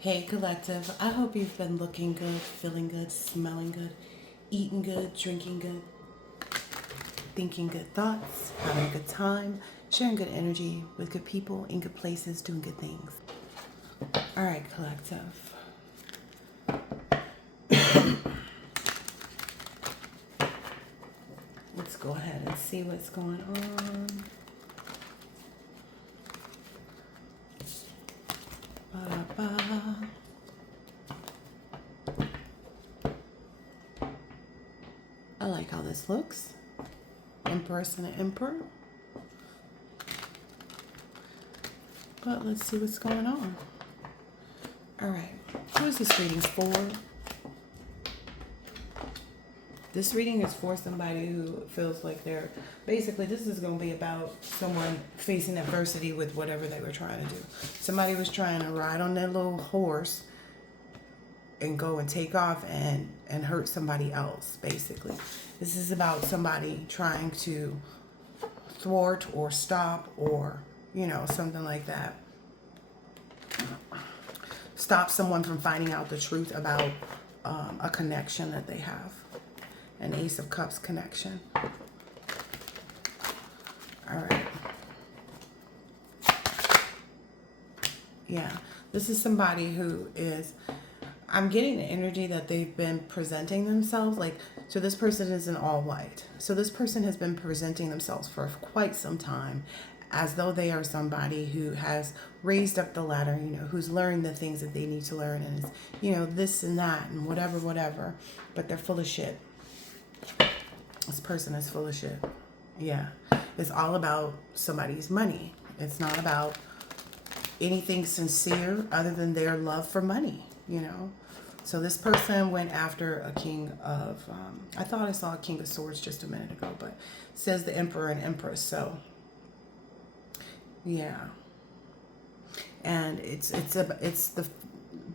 Hey collective, I hope you've been looking good, feeling good, smelling good, eating good, drinking good, thinking good thoughts, having a good time, sharing good energy with good people in good places, doing good things. All right, collective. Let's go ahead and see what's going on. Ba-da-ba. I like how this looks. Empress and an emperor. But let's see what's going on. All right, who is this reading for? This reading is for somebody who feels like they're, basically this is going to be about someone facing adversity with whatever they were trying to do. Somebody was trying to ride on their little horse and go and take off and hurt somebody else, basically. This is about somebody trying to thwart or stop or, something like that. Stop someone from finding out the truth about a connection that they have. An Ace of Cups connection. All right. Yeah. This is somebody who is, I'm getting the energy that they've been presenting themselves. So this person is in all white. So this person has been presenting themselves for quite some time as though they are somebody who has raised up the ladder, who's learned the things that they need to learn and is, this and that and whatever. But they're full of shit. This person is full of shit. Yeah. It's all about somebody's money. It's not about anything sincere other than their love for money, So this person went after a king of, I thought I saw a king of swords just a minute ago, but it says the emperor and empress. So, yeah. And it's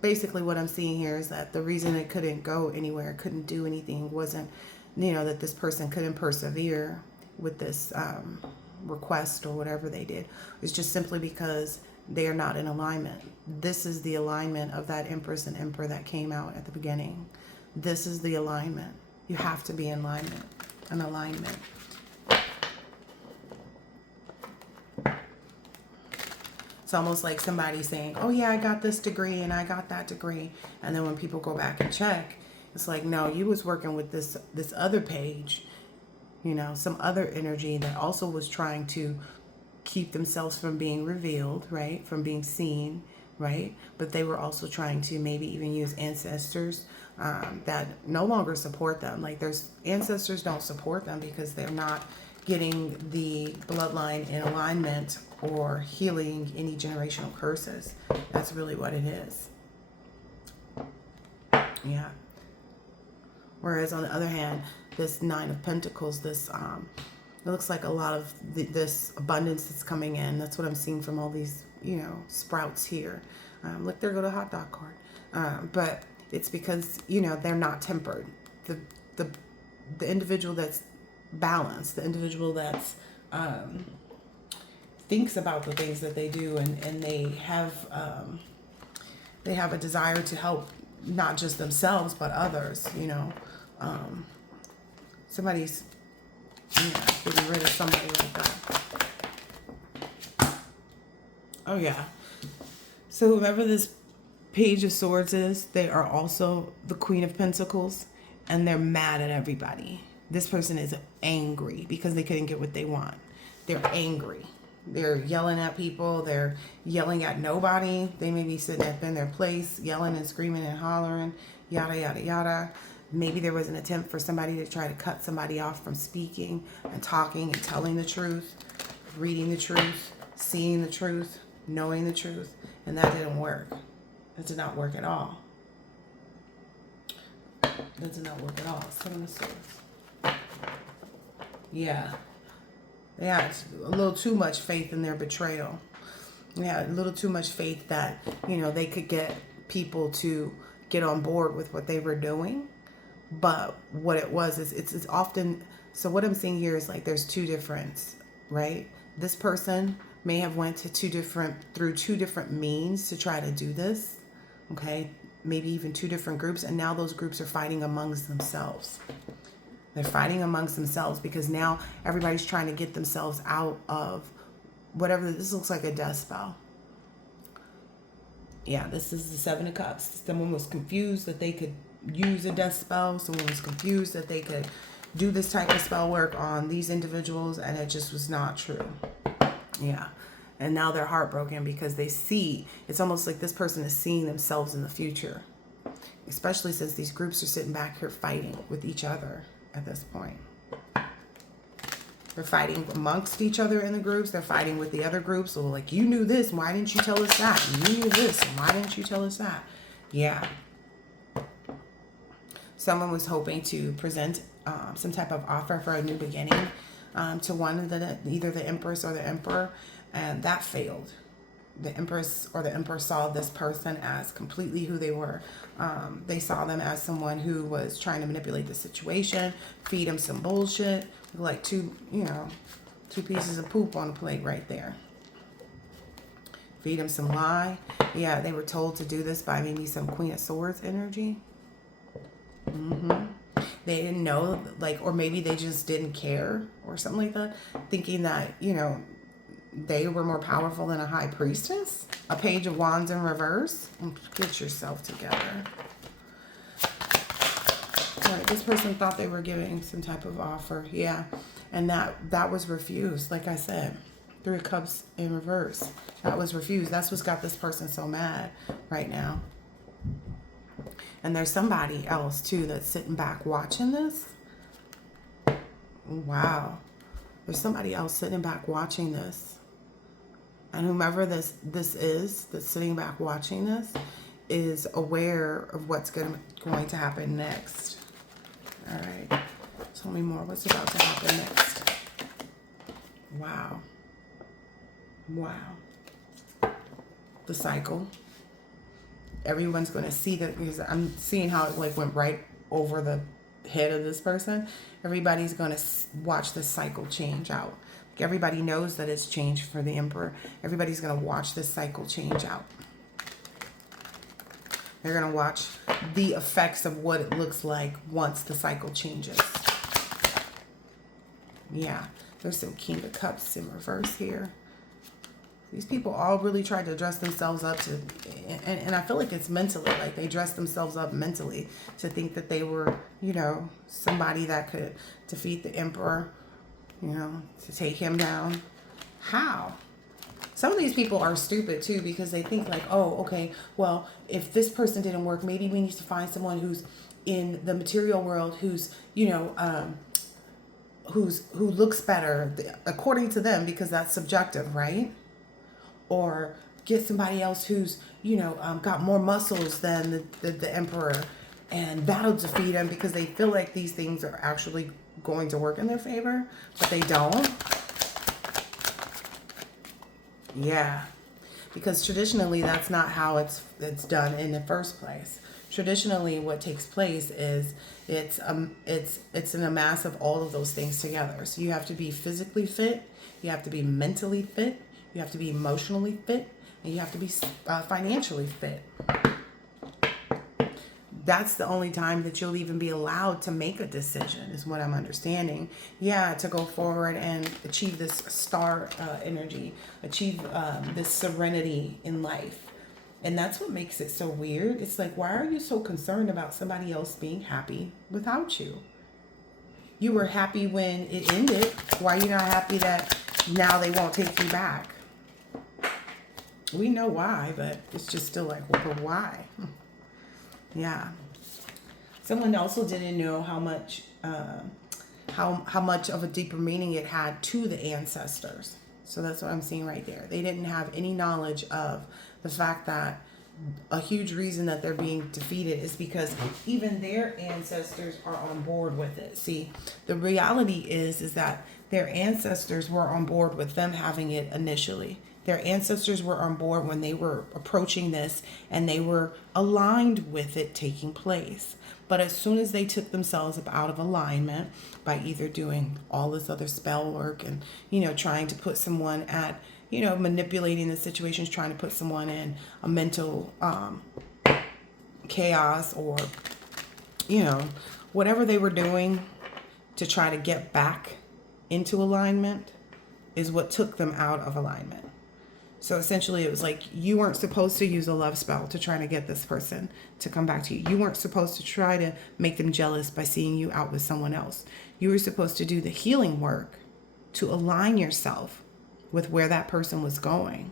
basically what I'm seeing here is that the reason it couldn't go anywhere, couldn't do anything wasn't, that this person couldn't persevere with this request or whatever they did. It's just simply because they are not in alignment. This is the alignment of that Empress and Emperor that came out at the beginning. This is the alignment. You have to be in alignment. An alignment. It's almost like somebody saying, oh yeah, I got this degree and I got that degree. And then when people go back and check, it's like, no, you was working with this other page, some other energy that also was trying to keep themselves from being revealed, right? From being seen, right? But they were also trying to maybe even use ancestors that no longer support them. Like there's ancestors don't support them because they're not getting the bloodline in alignment or healing any generational curses. That's really what it is. Yeah. Whereas on the other hand, this Nine of Pentacles, this it looks like a lot of this abundance that's coming in. That's what I'm seeing from all these, sprouts here. Look, there go the hot dog card. But it's because, they're not tempered. The individual that's balanced, the individual that's thinks about the things that they do and they have a desire to help not just themselves but others, somebody's getting rid of somebody like that. Oh yeah. So whoever this Page of Swords is, they are also the Queen of Pentacles and they're mad at everybody. This person is angry because they couldn't get what they want. They're angry. They're yelling at people. They're yelling at nobody. They may be sitting up in their place, yelling and screaming and hollering, yada, yada, yada. Maybe there was an attempt for somebody to try to cut somebody off from speaking and talking and telling the truth, reading the truth, seeing the truth, knowing the truth. And that didn't work. That did not work at all. That did not work at all. Seven of Swords. Yeah. They had a little too much faith in their betrayal. They had a little too much faith that, they could get people to get on board with what they were doing. But what it was is it's often, so what I'm seeing here is like there's two different, right? This person may have went to through two different means to try to do this, Okay, maybe even 2 different groups, and now those groups are fighting amongst themselves. They're fighting amongst themselves because now everybody's trying to get themselves out of whatever. This looks like a death spell. Yeah, this is the 7 of Cups. Someone was confused that they could use a death spell. Someone was confused that they could do this type of spell work on these individuals, and it just was not true. Yeah. And now they're heartbroken because they see, it's almost like this person is seeing themselves in the future, especially since these groups are sitting back here fighting with each other at this point. They're fighting amongst each other in the groups. They're fighting with the other groups. So like, you knew this, why didn't you tell us that? And you knew this, and why didn't you tell us that? Yeah. Someone was hoping to present some type of offer for a new beginning to one of either the Empress or the Emperor, and that failed. The Empress or the Emperor saw this person as completely who they were. They saw them as someone who was trying to manipulate the situation, feed them some bullshit, like two pieces of poop on a plate right there. Feed them some lie. Yeah, they were told to do this by maybe some Queen of Swords energy. They didn't know, like, or maybe they just didn't care or something like that, thinking that, they were more powerful than a high priestess. A Page of Wands in reverse. Get yourself together. All right, this person thought they were giving some type of offer. Yeah, and that was refused. Like I said, 3 of Cups in reverse. That was refused. That's what's got this person so mad right now. And there's somebody else too that's sitting back watching this. Wow. There's somebody else sitting back watching this. And whomever this is that's sitting back watching this is aware of what's going to happen next. All right. Tell me more. What's about to happen next? Wow. Wow. The cycle. Everyone's going to see that, because I'm seeing how it like went right over the head of this person. Everybody's going to watch this cycle change out. Everybody knows that it's changed for the Emperor. Everybody's going to watch this cycle change out. They're going to watch the effects of what it looks like once the cycle changes. Yeah, there's some King of Cups in reverse here. These people all really tried to dress themselves up to, and I feel like it's mentally, like they dressed themselves up mentally to think that they were, somebody that could defeat the Emperor, to take him down. How? Some of these people are stupid too, because they think like, oh, okay, well, if this person didn't work, maybe we need to find someone who's in the material world, who's, who looks better according to them, because that's subjective, right? Or get somebody else who's, got more muscles than the Emperor, and that'll defeat him, because they feel like these things are actually going to work in their favor, but they don't. Yeah, because traditionally that's not how it's done in the first place. Traditionally, what takes place is it's an amass of all of those things together. So you have to be physically fit, you have to be mentally fit, you have to be emotionally fit, and you have to be financially fit. That's the only time that you'll even be allowed to make a decision, is what I'm understanding. Yeah, to go forward and achieve this star energy, achieve this serenity in life. And that's what makes it so weird. It's like, why are you so concerned about somebody else being happy without you? You were happy when it ended. Why are you not happy that now they won't take you back? We know why, but it's just still like, well, why? Yeah. Someone also didn't know how much of a deeper meaning it had to the ancestors. So that's what I'm seeing right there. They didn't have any knowledge of the fact that a huge reason that they're being defeated is because even their ancestors are on board with it. See, the reality is that their ancestors were on board with them having it initially. Their ancestors were on board when they were approaching this, and they were aligned with it taking place. But as soon as they took themselves out of alignment by either doing all this other spell work and, trying to put someone at, manipulating the situations, trying to put someone in a mental chaos, or, whatever they were doing to try to get back into alignment is what took them out of alignment. So essentially it was like, you weren't supposed to use a love spell to try to get this person to come back to you. You weren't supposed to try to make them jealous by seeing you out with someone else. You were supposed to do the healing work to align yourself with where that person was going.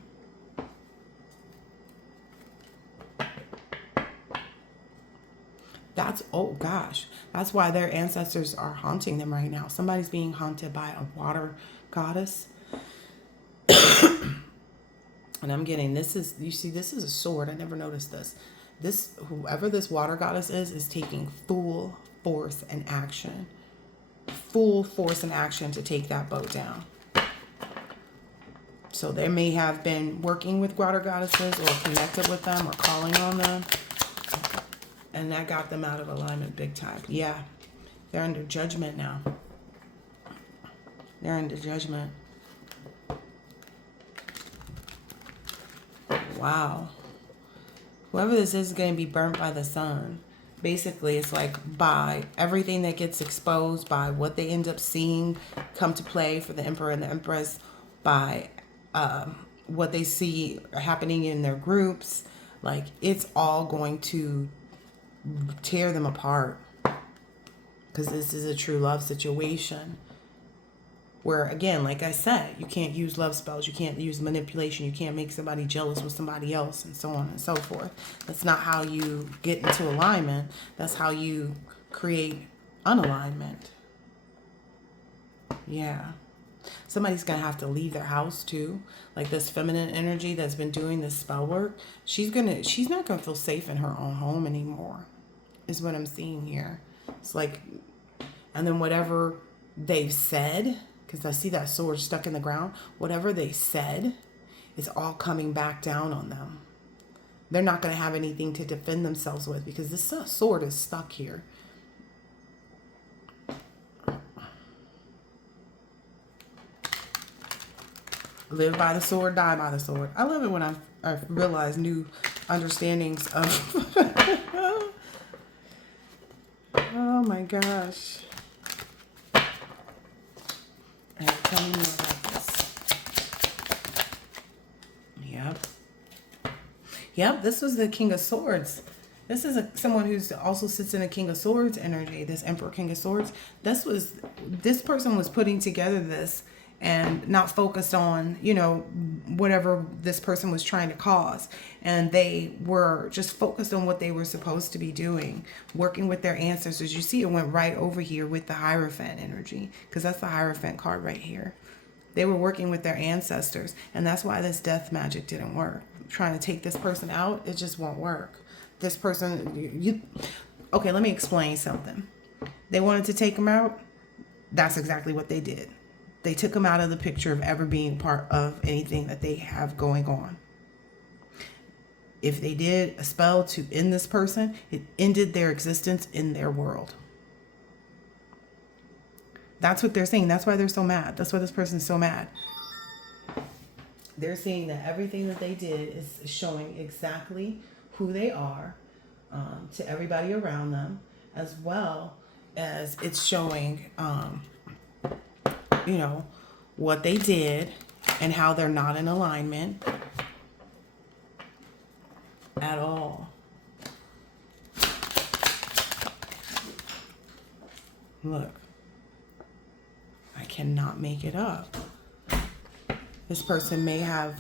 Oh gosh, that's why their ancestors are haunting them right now. Somebody's being haunted by a water goddess. And I'm getting, this is a sword. I never noticed this. Whoever this water goddess is taking full force and action. Full force and action to take that boat down. So they may have been working with water goddesses or connected with them or calling on them. And that got them out of alignment big time. Yeah, they're under judgment now. They're under judgment. Wow. Whoever this is going to be burnt by the sun. Basically, it's like by everything that gets exposed, by what they end up seeing come to play for the emperor and the empress, by what they see happening in their groups. Like, it's all going to tear them apart, because this is a true love situation where, again, like I said, you can't use love spells, you can't use manipulation, you can't make somebody jealous with somebody else, and so on and so forth. That's not how you get into alignment. That's how you create unalignment. Yeah. Somebody's gonna have to leave their house too. Like this feminine energy that's been doing this spell work, she's not gonna feel safe in her own home anymore, is what I'm seeing here. It's like, and then whatever they've said, because I see that sword stuck in the ground, whatever they said is all coming back down on them. They're not going to have anything to defend themselves with, because this sword is stuck here. Live by the sword, die by the sword. I love it when I realize new understandings of... Oh my gosh. And tell me more about this. Yep, this was the King of Swords. This is someone who's also sits in a King of Swords energy, this Emperor King of Swords. This person was putting together this and not focused on, whatever this person was trying to cause. And they were just focused on what they were supposed to be doing, working with their ancestors. You see, it went right over here with the Hierophant energy, because that's the Hierophant card right here. They were working with their ancestors, and that's why this death magic didn't work. Trying to take this person out, it just won't work. This person, okay, let me explain something. They wanted to take him out. That's exactly what they did. They took him out of the picture of ever being part of anything that they have going on. If they did a spell to end this person, it ended their existence in their world. That's what they're saying. That's why they're so mad. That's why this person's so mad. They're saying that everything that they did is showing exactly who they are to everybody around them, as well as it's showing, what they did and how they're not in alignment at all. Look, I cannot make it up. This person may have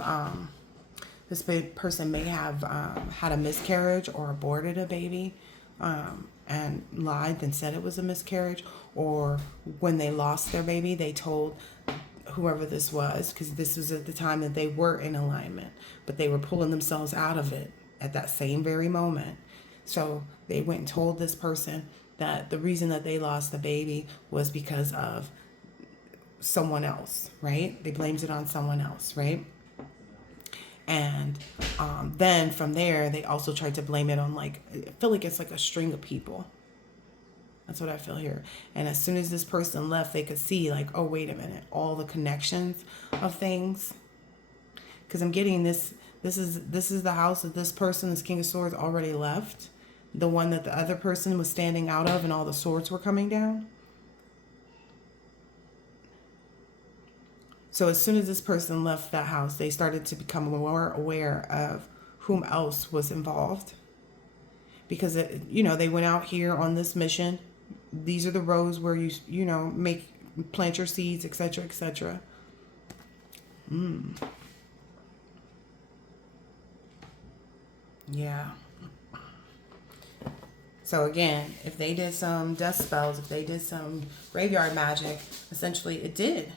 had a miscarriage or aborted a baby, and lied and said it was a miscarriage, or when they lost their baby, they told whoever this was, because this was at the time that they were in alignment, but they were pulling themselves out of it at that same very moment. So they went and told this person that the reason that they lost the baby was because of someone else, right? They blamed it on someone else, right? And then from there, they also tried to blame it on, I feel like it's like a string of people. That's what I feel here. And as soon as this person left, they could see oh, wait a minute, all the connections of things. Because I'm getting this is the house that this person, this King of Swords, already left. The one that the other person was standing out of and all the swords were coming down. So as soon as this person left that house, they started to become more aware of whom else was involved. Because, they went out here on this mission. These are the rows where plant your seeds, etc., etc. Yeah. So again, if they did some death spells, if they did some graveyard magic, essentially it did.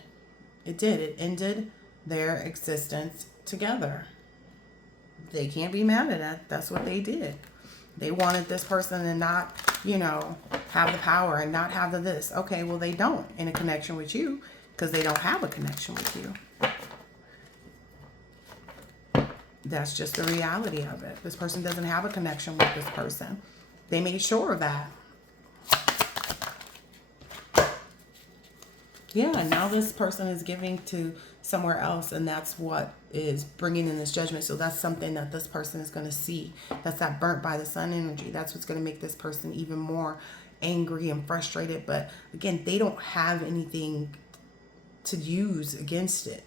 It did. It ended their existence together. They can't be mad at that. That's what they did. They wanted this person to not, have the power and not have the this. Okay, well, they don't in a connection with you because they don't have a connection with you. That's just the reality of it. This person doesn't have a connection with this person. They made sure of that. Yeah, now this person is giving to somewhere else, and that's what is bringing in this judgment. So that's something that this person is going to see. That's that burnt by the sun energy. That's what's going to make this person even more angry and frustrated. But again, they don't have anything to use against it.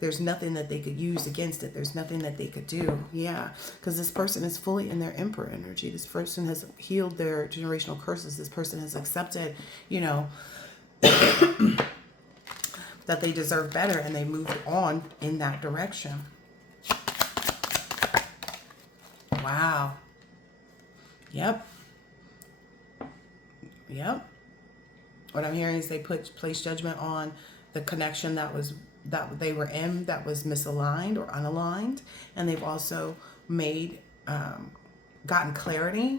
There's nothing that they could use against it. There's nothing that they could do. Yeah, because this person is fully in their emperor energy. This person has healed their generational curses. This person has accepted, that they deserve better, and they moved on in that direction. Wow. Yep. What I'm hearing is they place judgment on the connection that they were in that was misaligned or unaligned, and they've also made gotten clarity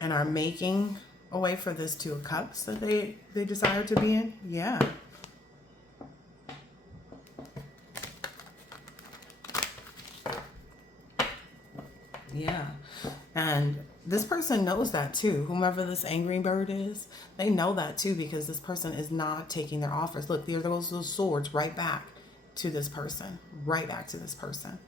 and are making a way for this Two of Cups that they desire to be in. Yeah. Yeah. And this person knows that too. Whomever this angry bird is, they know that too, because this person is not taking their offers. Look, there goes those swords right back to this person. Right back to this person.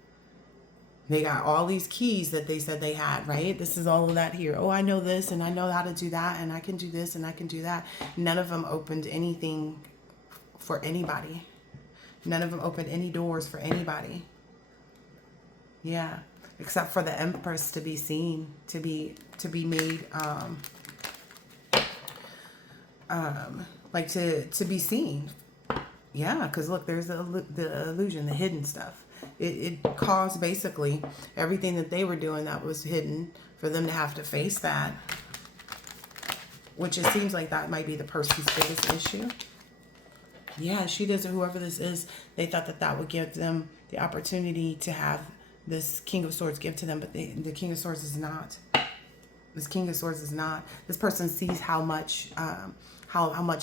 They got all these keys that they said they had, right? This is all of that here. Oh, I know this and I know how to do that and I can do this and I can do that. None of them opened anything for anybody. None of them opened any doors for anybody. Yeah. Except for the Empress to be seen, to be made, to be seen. Yeah, because look, there's the illusion, the hidden stuff. It caused basically everything that they were doing that was hidden for them to have to face that, which it seems like that might be the person's biggest issue. Yeah, she doesn't, whoever this is, they thought that would give them the opportunity to have this King of Swords give to them, but the King of Swords is not. This King of Swords is not. This person sees how much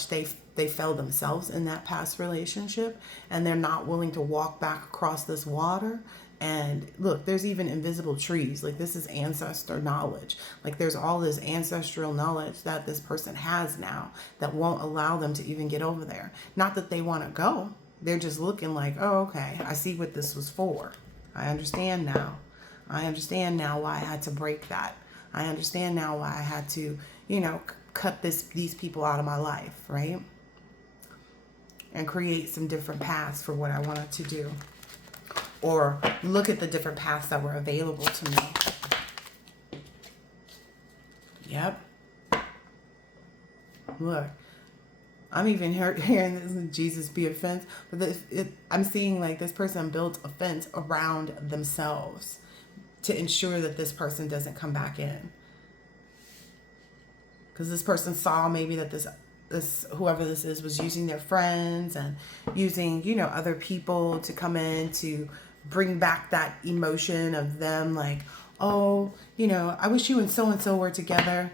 they failed themselves in that past relationship, and they're not willing to walk back across this water. And look, there's even invisible trees. Like, this is ancestor knowledge. Like, there's all this ancestral knowledge that this person has now that won't allow them to even get over there. Not that they want to go. They're just looking like, oh, okay, I see what this was for. I understand now. I understand now why I had to break that. I understand now why I had to, cut these people out of my life, right? And create some different paths for what I wanted to do. Or look at the different paths that were available to me. Yep. Look, I'm even hearing this Jesus be a fence, but I'm seeing like this person built a fence around themselves to ensure that this person doesn't come back in. Because this person saw maybe that this whoever this is was using their friends and using, other people to come in to bring back that emotion of them like, oh, I wish you and so were together.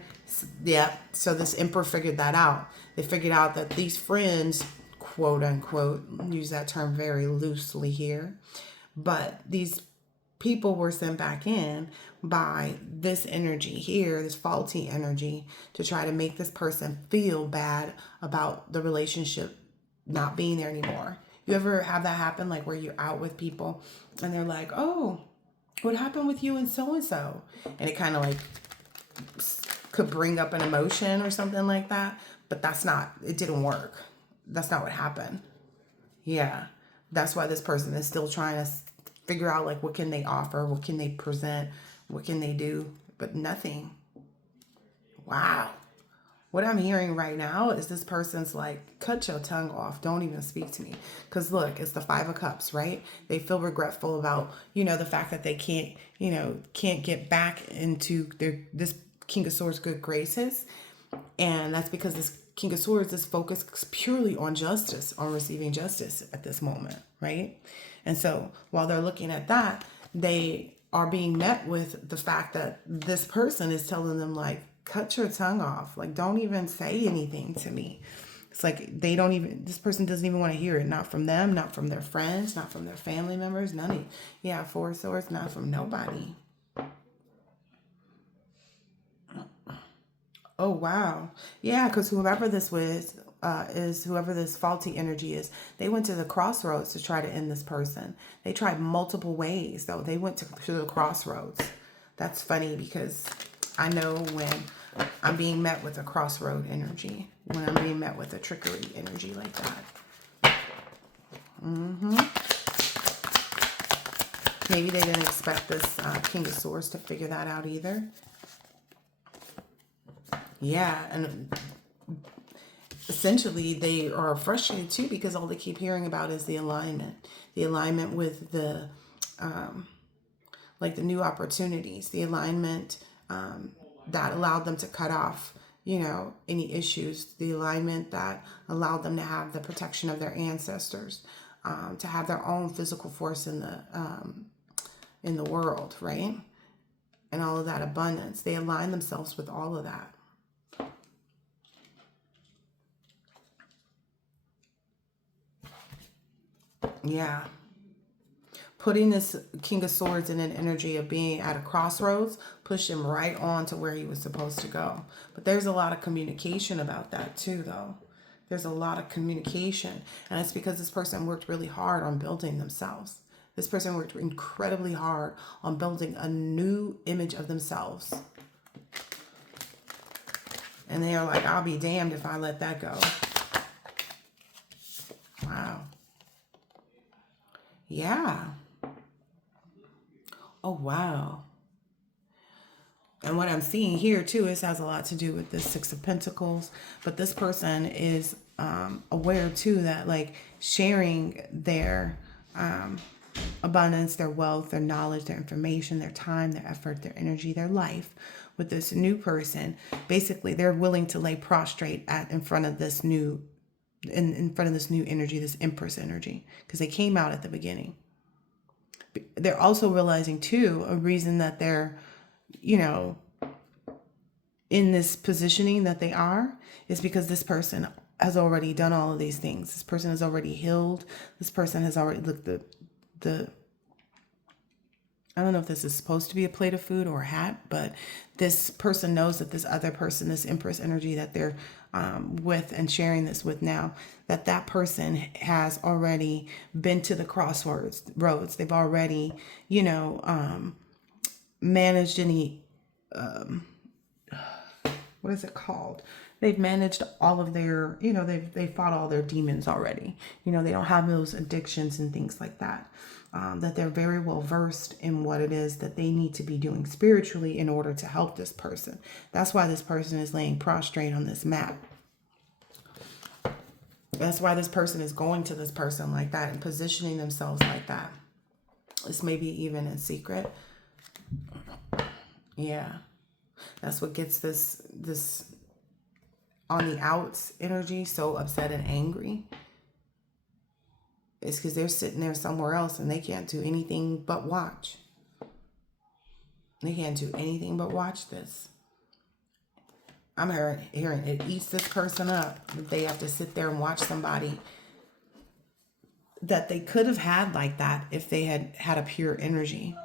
Yeah. So this emperor figured that out. They figured out that these friends, quote unquote, use that term very loosely here, but these people were sent back in by this energy here, this faulty energy, to try to make this person feel bad about the relationship not being there anymore. You ever have that happen, like where you're out with people and they're like, oh, what happened with you and so? And it kind of like could bring up an emotion or something like that. But it didn't work. That's not what happened. Yeah. That's why this person is still trying to figure out like what can they offer, what can they present, what can they do, but nothing. Wow. What I'm hearing right now is this person's like, cut your tongue off. Don't even speak to me. Because look, it's the Five of Cups, right? They feel regretful about, the fact that they can't get back into this King of Swords good graces. And that's because this King of Swords is focused purely on justice, on receiving justice at this moment, right? And so while they're looking at that, they are being met with the fact that this person is telling them like, cut your tongue off. Like, don't even say anything to me. It's like this person doesn't even want to hear it. Not from them, not from their friends, not from their family members, none of, yeah, Four of Swords, not from nobody. Oh, wow. Yeah, because whoever this was, is whoever this faulty energy is, they went to the crossroads to try to end this person. They tried multiple ways, though. They went to the crossroads. That's funny because I know when I'm being met with a crossroad energy, when I'm being met with a trickery energy like that. Maybe they didn't expect this King of Swords to figure that out either. Yeah, and essentially they are frustrated too because all they keep hearing about is the alignment with the like the new opportunities, the alignment that allowed them to cut off any issues, the alignment that allowed them to have the protection of their ancestors, to have their own physical force in the world, right? And all of that abundance, they align themselves with all of that. Yeah. Putting this King of Swords in an energy of being at a crossroads pushed him right on to where he was supposed to go. But there's a lot of communication about that too, though. There's a lot of communication. And it's because this person worked really hard on building themselves. This person worked incredibly hard on building a new image of themselves. And they are like, I'll be damned if I let that go. Wow. Yeah. Oh, wow. And what I'm seeing here too, is has a lot to do with the Six of Pentacles. But this person is aware too that like sharing their abundance, their wealth, their knowledge, their information, their time, their effort, their energy, their life with this new person, basically they're willing to lay prostrate in front of this new energy, this Empress energy, because they came out at the beginning. They're also realizing too, a reason that they're, in this positioning that they are is because this person has already done all of these things. This person has already healed. This person has already looked I don't know if this is supposed to be a plate of food or a hat, but this person knows that this other person, this Empress energy that they're with and sharing this with now, that person has already been to the crossroads. They've already, managed any, what is it called? They've managed all of their, they fought all their demons already. They don't have those addictions and things like that. That they're very well versed in what it is that they need to be doing spiritually in order to help this person. That's why this person is laying prostrate on this map. That's why this person is going to this person like that and positioning themselves like that. This may be even in secret. Yeah. That's what gets this on the outs energy so upset and angry. It's because they're sitting there somewhere else and they can't do anything but watch. They can't do anything but watch this. I'm hearing it eats this person up. They have to sit there and watch somebody that they could have had like that if they had had a pure energy.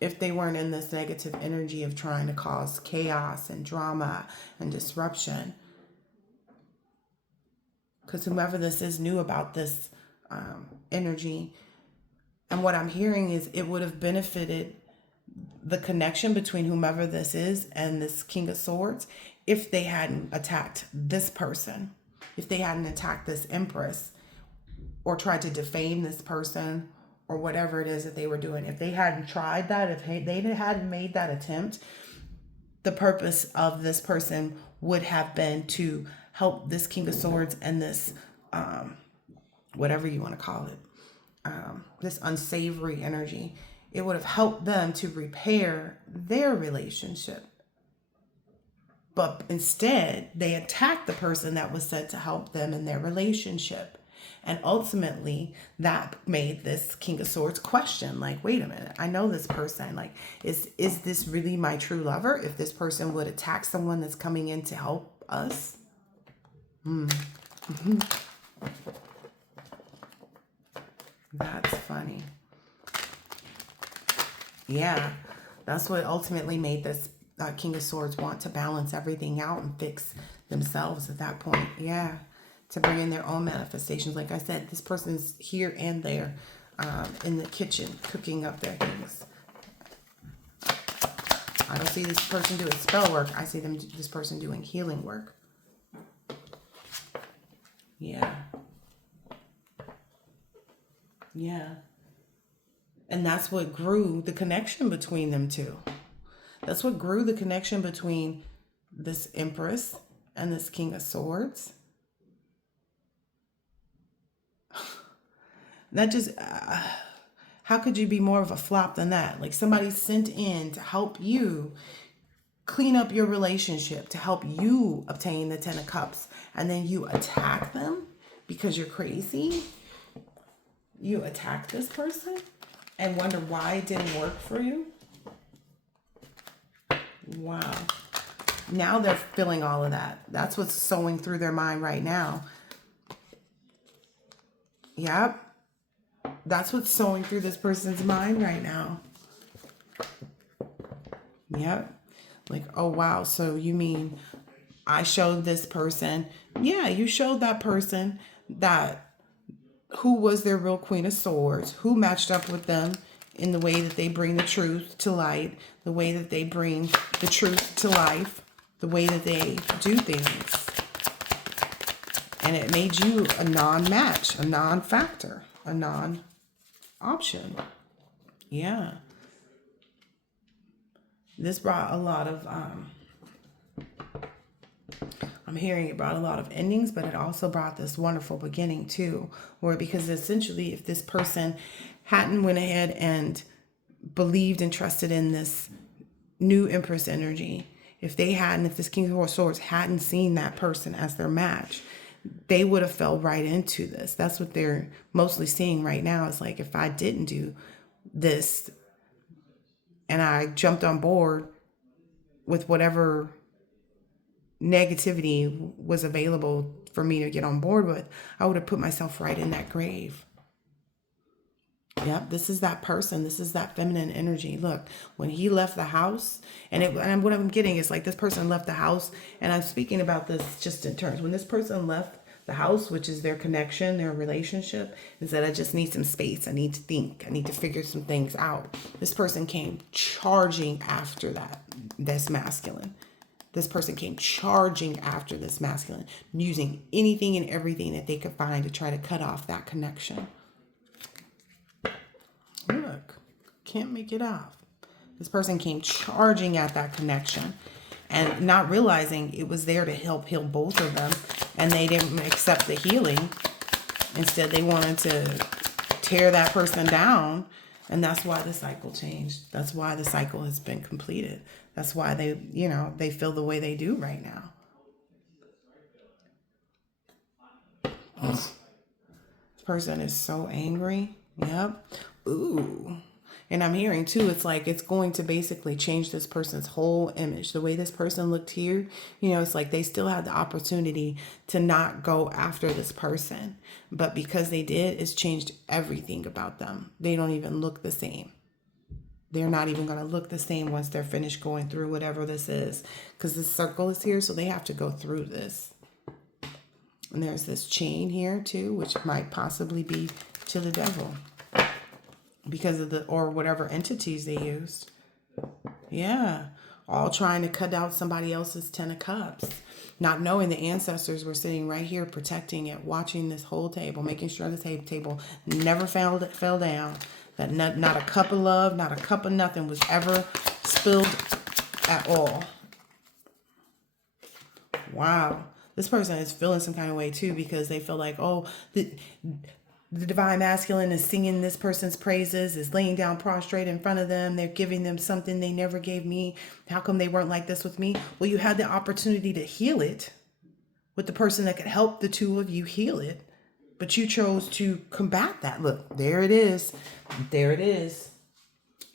If they weren't in this negative energy of trying to cause chaos and drama and disruption. Because whomever this is knew about this energy And what I'm hearing is it would have benefited the connection between whomever this is and this King of Swords if they hadn't attacked this person, if they hadn't attacked this Empress or tried to defame this person or whatever it is that they were doing. If they hadn't tried that, if they hadn't made that attempt, the purpose of this person would have been to help this King of Swords and this, whatever you want to call it, this unsavory energy. It would have helped them to repair their relationship. But instead, they attacked the person that was said to help them in their relationship. And ultimately, that made this King of Swords question, like, wait a minute, I know this person. Like, is this really my true lover? If this person would attack someone that's coming in to help us? That's funny. Yeah, that's what ultimately made this King of Swords want to balance everything out and fix themselves at that point. Yeah, to bring in their own manifestations. Like I said, this person's here and there in the kitchen cooking up their things. I don't see this person doing spell work. I see this person doing healing work. Yeah. Yeah. And that's what grew the connection between them two. That's what grew the connection between this Empress and this King of Swords. That just, how could you be more of a flop than that? Like, somebody sent in to help you clean up your relationship, to help you obtain the 10 of Cups, and then you attack them because you're crazy. You attack this person and wonder why it didn't work for you. Wow. Now they're feeling all of that. That's what's sewing through their mind right now. Yep. That's what's sewing through this person's mind right now. Yep. Like, oh, wow. So you mean I showed this person? Yeah, you showed that person that who was their real Queen of Swords, who matched up with them in the way that they bring the truth to light, the way that they bring the truth to life, the way that they do things. And it made you a non-match, a non-factor, a non-option. Yeah. This brought a lot of, I'm hearing it brought a lot of endings, but it also brought this wonderful beginning too, where, because essentially if this person hadn't went ahead and believed and trusted in this new Empress energy, if this King of Swords hadn't seen that person as their match, they would have fell right into this. That's what they're mostly seeing right now. Is like, if I didn't do this and I jumped on board with whatever negativity was available for me to get on board with, I would have put myself right in that grave. Yep, this is that person. This is that feminine energy. Look, when he left the house, and what I'm getting is like, this person left the house, and I'm speaking about this just in terms. When this person left the house, which is their connection, their relationship, is that I just need some space. I need to think. I need to figure some things out. This person came charging after this masculine. This person came charging after this masculine, using anything and everything that they could find to try to cut off that connection. Look, can't make it off. This person came charging at that connection and not realizing it was there to help heal both of them. And they didn't accept the healing. Instead, they wanted to tear that person down. And that's why the cycle changed. That's why the cycle has been completed. That's why they feel the way they do right now. This person is so angry. Yep. Ooh. And I'm hearing too, it's like it's going to basically change this person's whole image. The way this person looked here, it's like they still had the opportunity to not go after this person. But because they did, it's changed everything about them. They don't even look the same. They're not even going to look the same once they're finished going through whatever this is. Because this circle is here, so they have to go through this. And there's this chain here too, which might possibly be to the devil. because of or whatever entities they used. Yeah. All trying to cut out somebody else's 10 of cups. Not knowing the ancestors were sitting right here protecting it, watching this whole table, making sure the table never fell down. That not a cup of love, not a cup of nothing was ever spilled at all. Wow. This person is feeling some kind of way too, because they feel like, oh, the divine masculine is singing this person's praises, is laying down prostrate in front of them. They're giving them something they never gave me. How come they weren't like this with me? Well, you had the opportunity to heal it with the person that could help the two of you heal it. But you chose to combat that. Look, there it is. There it is.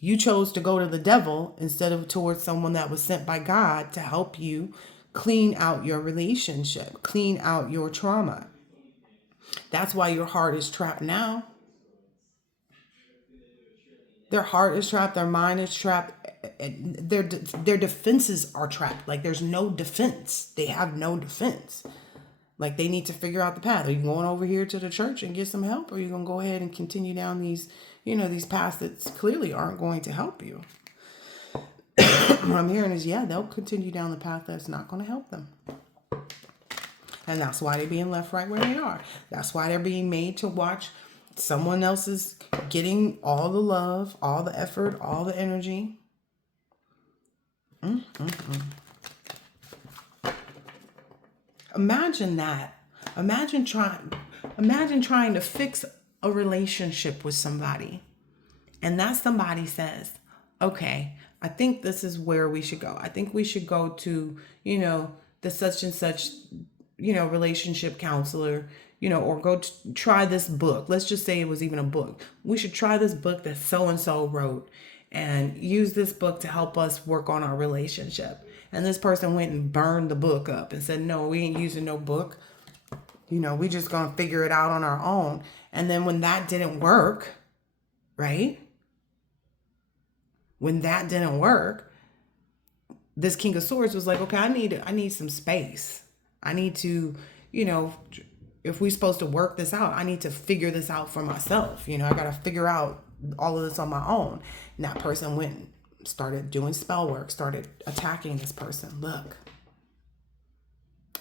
You chose to go to the devil instead of towards someone that was sent by God to help you clean out your relationship, clean out your trauma. That's why your heart is trapped now. Their heart is trapped. Their mind is trapped. Their defenses are trapped. Like there's no defense. They have no defense. Like they need to figure out the path. Are you going over here to the church and get some help? Or are you going to go ahead and continue down these, these paths that clearly aren't going to help you? What I'm hearing is, yeah, they'll continue down the path that's not going to help them. And that's why they're being left right where they are. That's why they're being made to watch someone else's getting all the love, all the effort, all the energy. Imagine that. Imagine trying to fix a relationship with somebody. And that somebody says, okay, I think this is where we should go. I think we should go to, the such and such, relationship counselor, or go try this book. Let's just say it was even a book. We should try this book that so-and-so wrote and use this book to help us work on our relationship. And this person went and burned the book up and said, no, we ain't using no book. We just going to figure it out on our own. And then when that didn't work, right? When that didn't work, this King of Swords was like, okay, I need some space. I need to, if we're supposed to work this out, I need to figure this out for myself. I got to figure out all of this on my own. And that person went and started doing spell work, started attacking this person. Look,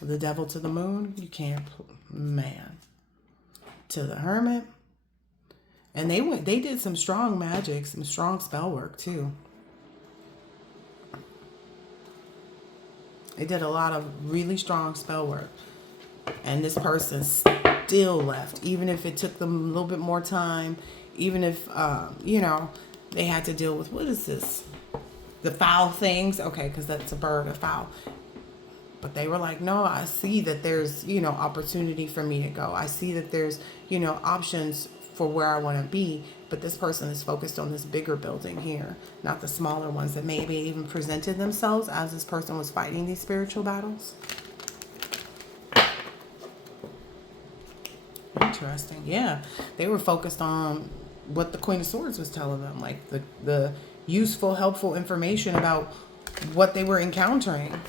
the devil to the moon, you can't, man, to the hermit. And they did some strong magic, some strong spell work too. They did a lot of really strong spell work. And this person still left, even if it took them a little bit more time, even if, they had to deal with, what is this? The foul things. Okay, because that's a bird, a foul. But they were like, no, I see that there's, opportunity for me to go. I see that there's, options for where I want to be. But this person is focused on this bigger building here, not the smaller ones that maybe even presented themselves as this person was fighting these spiritual battles. Interesting. Yeah. They were focused on what the Queen of Swords was telling them, like the useful, helpful information about what they were encountering.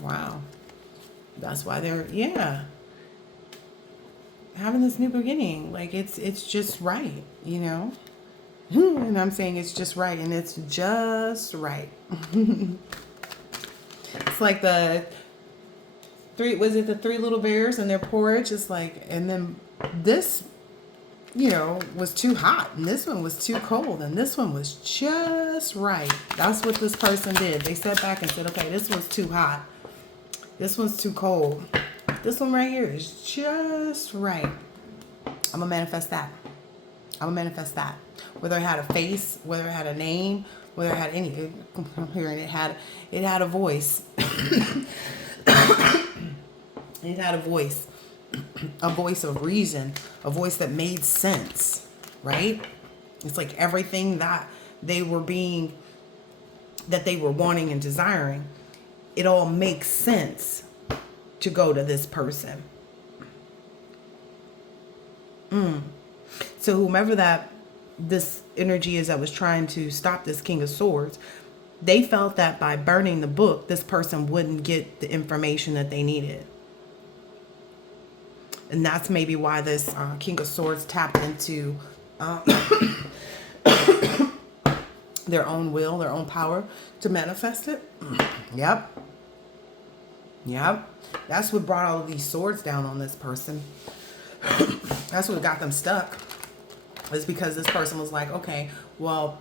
Wow. That's why they're, having this new beginning. Like it's just right, And I'm saying it's just right, and it's just right. It's like the three little bears and their porridge? It's like, and then this, was too hot, and this one was too cold, and this one was just right. That's what this person did. They sat back and said, okay, this one's too hot. This one's too cold. This one right here is just right. I'm going to manifest that. Whether it had a face, whether it had a name, whether it had any, I'm hearing it had a voice. It had a voice of reason, a voice that made sense, right? It's like everything that they were wanting and desiring, it all makes sense to go to this person. So whomever this energy is that was trying to stop this King of Swords, they felt that by burning the book, this person wouldn't get the information that they needed. And that's maybe why this King of Swords tapped into their own will, their own power to manifest it. Yep. Yep. That's what brought all of these swords down on this person. That's what got them stuck. It's because this person was like, okay, well,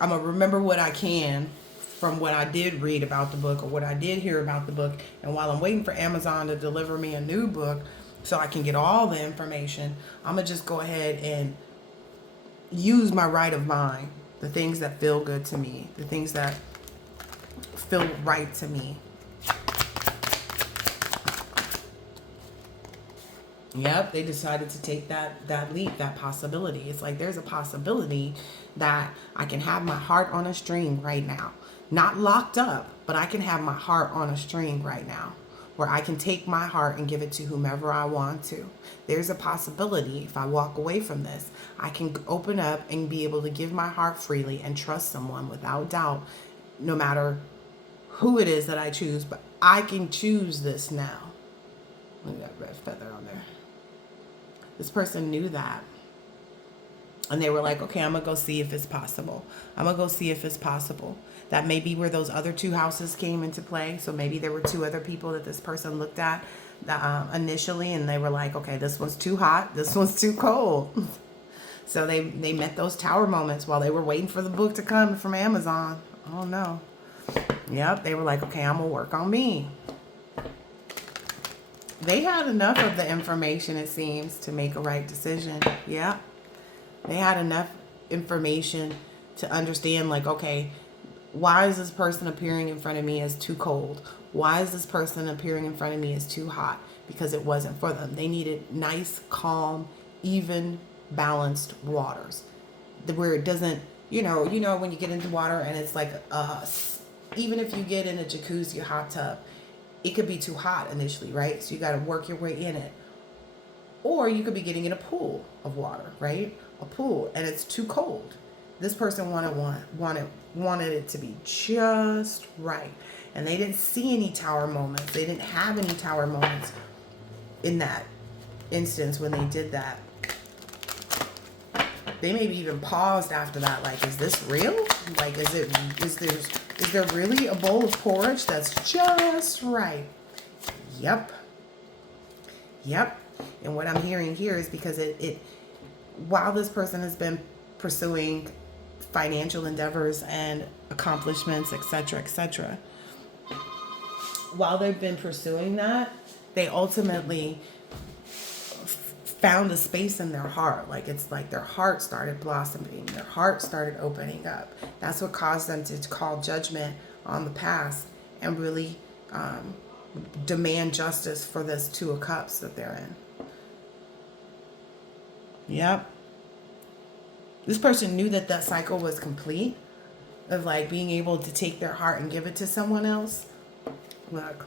I'm going to remember what I can from what I did read about the book or what I did hear about the book. And while I'm waiting for Amazon to deliver me a new book so I can get all the information, I'm going to just go ahead and use my right of mind, the things that feel good to me, the things that feel right to me. Yep, they decided to take that leap, that possibility. It's like there's a possibility that I can have my heart on a string right now. Not locked up, but I can have my heart on a string right now, where I can take my heart and give it to whomever I want to. There's a possibility if I walk away from this, I can open up and be able to give my heart freely and trust someone without doubt, no matter who it is that I choose. But I can choose this now. Look at that red feather on there. This person knew that. And they were like, okay, I'm going to go see if it's possible. I'm going to go see if it's possible. That may be where those other two houses came into play. So maybe there were two other people that this person looked at initially. And they were like, okay, this one's too hot. This one's too cold. So they met those tower moments while they were waiting for the book to come from Amazon. Oh, no. Yep. They were like, okay, I'm going to work on me. They had enough of the information, it seems, to make a right decision. Yeah. They had enough information to understand, like, okay, why is this person appearing in front of me as too cold? Why is this person appearing in front of me as too hot? Because it wasn't for them. They needed nice, calm, even, balanced waters. Where it doesn't, you know, when you get into water and it's like, even if you get in a jacuzzi, a hot tub, it could be too hot initially, right? So you got to work your way in it. Or you could be getting in a pool of water, right? A pool, and it's too cold. This person wanted it to be just right. And they didn't see any tower moments. They didn't have any tower moments in that instance when they did that. They maybe even paused after that, like, is this real? Like, is there really a bowl of porridge that's just right? Yep. And what I'm hearing here is because it while this person has been pursuing financial endeavors and accomplishments, etc., while they've been pursuing that, they ultimately found a space in their heart. Like, it's like their heart started blossoming, their heart started opening up. That's what caused them to call judgment on the past and really demand justice for this Two of Cups that they're in. Yep. This person knew that that cycle was complete, of like being able to take their heart and give it to someone else. Look,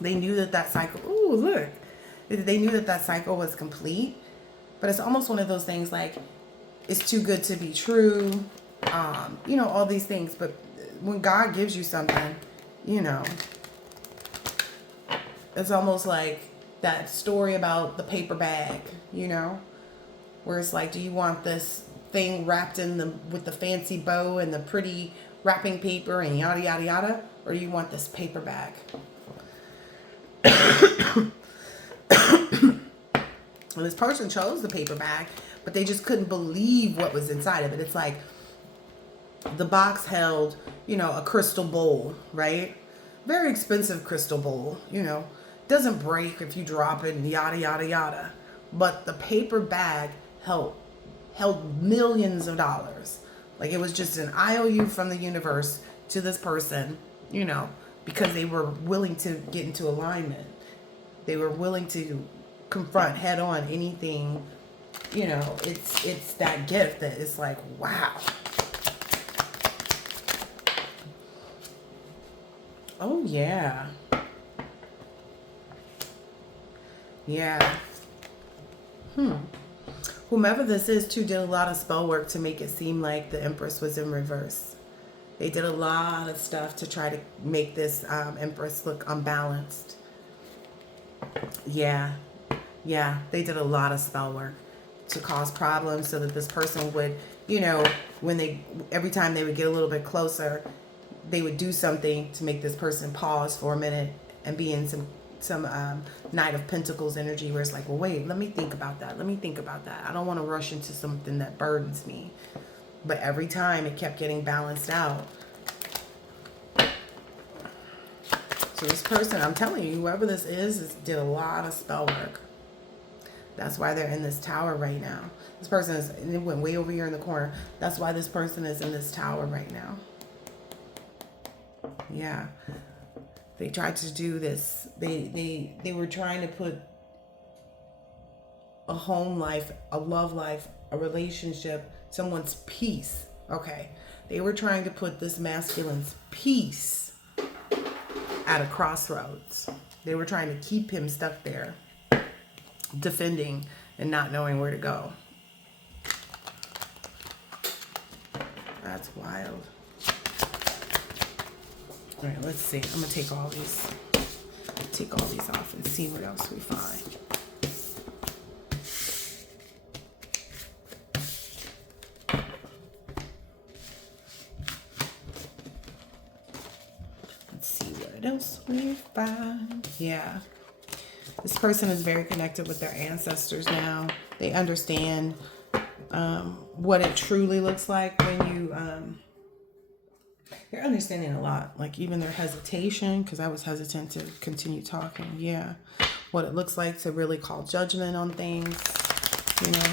they knew that cycle. Ooh, look. They knew that cycle was complete, but it's almost one of those things like, it's too good to be true, all these things. But when God gives you something, it's almost like that story about the paper bag, where it's like, do you want this thing wrapped with the fancy bow and the pretty wrapping paper and yada, yada, yada, or do you want this paper bag? Well, this person chose the paper bag, but they just couldn't believe what was inside of it. It's like the box held, a crystal bowl, right? Very expensive crystal bowl, doesn't break if you drop it and yada, yada, yada. But the paper bag held millions of dollars. Like, it was just an IOU from the universe to this person, because they were willing to get into alignment. They were willing to confront head on anything, it's that gift that is like, wow. Oh, yeah. Yeah. Whomever this is, too, did a lot of spell work to make it seem like the Empress was in reverse. They did a lot of stuff to try to make this Empress look unbalanced. Yeah. Yeah, they did a lot of spell work to cause problems so that this person would, you know, every time they would get a little bit closer, they would do something to make this person pause for a minute and be in some Knight of Pentacles energy where it's like, well, wait, let me think about that. Let me think about that. I don't want to rush into something that burdens me. But every time it kept getting balanced out. So this person, I'm telling you, whoever this is did a lot of spell work. That's why they're in this tower right now. This person is, and it went way over here in the corner. That's why this person is in this tower right now. Yeah. They tried to do this. They were trying to put a home life, a love life, a relationship, someone's peace. Okay. They were trying to put this masculine's peace at a crossroads. They were trying to keep him stuck there, defending and not knowing where to go. That's wild. All right, let's see. I'm gonna take all these off and see what else we find. Let's see what else we find. Yeah. This person is very connected with their ancestors now. They understand what it truly looks like when you, they're understanding a lot. Like even their hesitation, because I was hesitant to continue talking. Yeah. What it looks like to really call judgment on things, you know.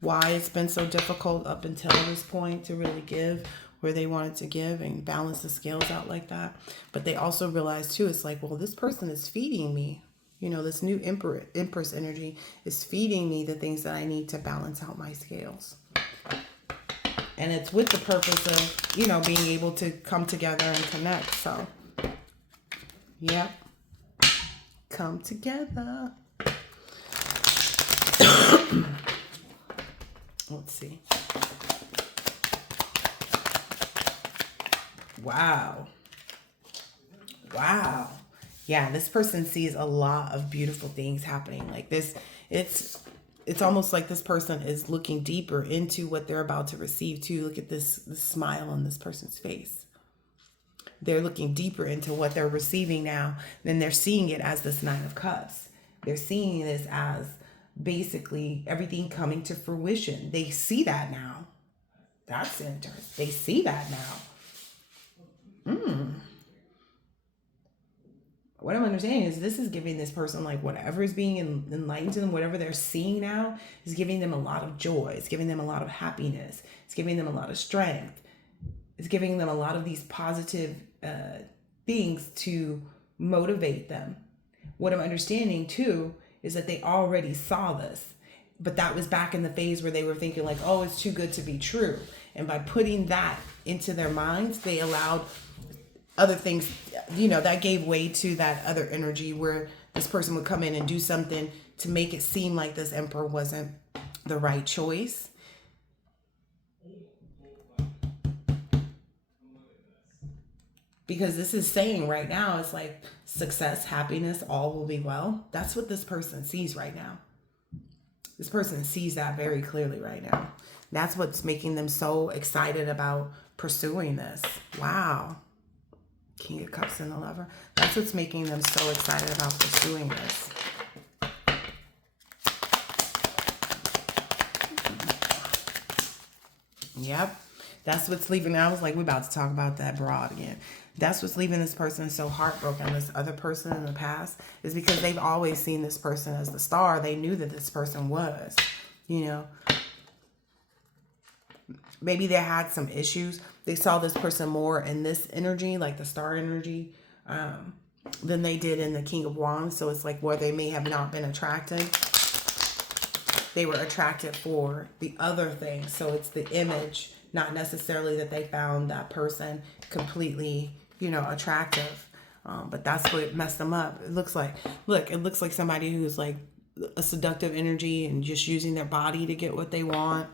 Why it's been so difficult up until this point to really give where they wanted to give and balance the scales out like that. But they also realize too, it's like, well, this person is feeding me. You know, this new Empress energy is feeding me the things that I need to balance out my scales. And it's with the purpose of, you know, being able to come together and connect. So, yep. Come together. Let's see. Wow. Wow. Yeah, this person sees a lot of beautiful things happening. Like this, it's almost like this person is looking deeper into what they're about to receive too. Look at this smile on this person's face. They're looking deeper into what they're receiving now. Then they're seeing it as this Nine of Cups. They're seeing this as basically everything coming to fruition. They see that now. That's interesting. They see that now. What I'm understanding is this is giving this person, like, whatever is being enlightened to them, whatever they're seeing now is giving them a lot of joy. It's giving them a lot of happiness. It's giving them a lot of strength. It's giving them a lot of these positive things to motivate them. What I'm understanding too is that they already saw this, but that was back in the phase where they were thinking like, oh, it's too good to be true. And by putting that into their minds, they allowed other things, you know, that gave way to that other energy where this person would come in and do something to make it seem like this emperor wasn't the right choice. Because this is saying right now, it's like success, happiness, all will be well. That's what this person sees right now. This person sees that very clearly right now. That's what's making them so excited about pursuing this. Wow. King of Cups and the Lover. That's what's making them so excited about pursuing this. Yep. That's what's leaving. I was like, we're about to talk about that broad again. That's what's leaving this person so heartbroken. This other person in the past is because they've always seen this person as the star. They knew that this person was, you know. Maybe they had some issues. They saw this person more in this energy, like the star energy, than they did in the King of Wands. So it's like where they may have not been attracted. They were attracted for the other thing. So it's the image, not necessarily that they found that person completely, you know, attractive. But that's what messed them up. It looks like, look, it looks like somebody who's like a seductive energy and just using their body to get what they want.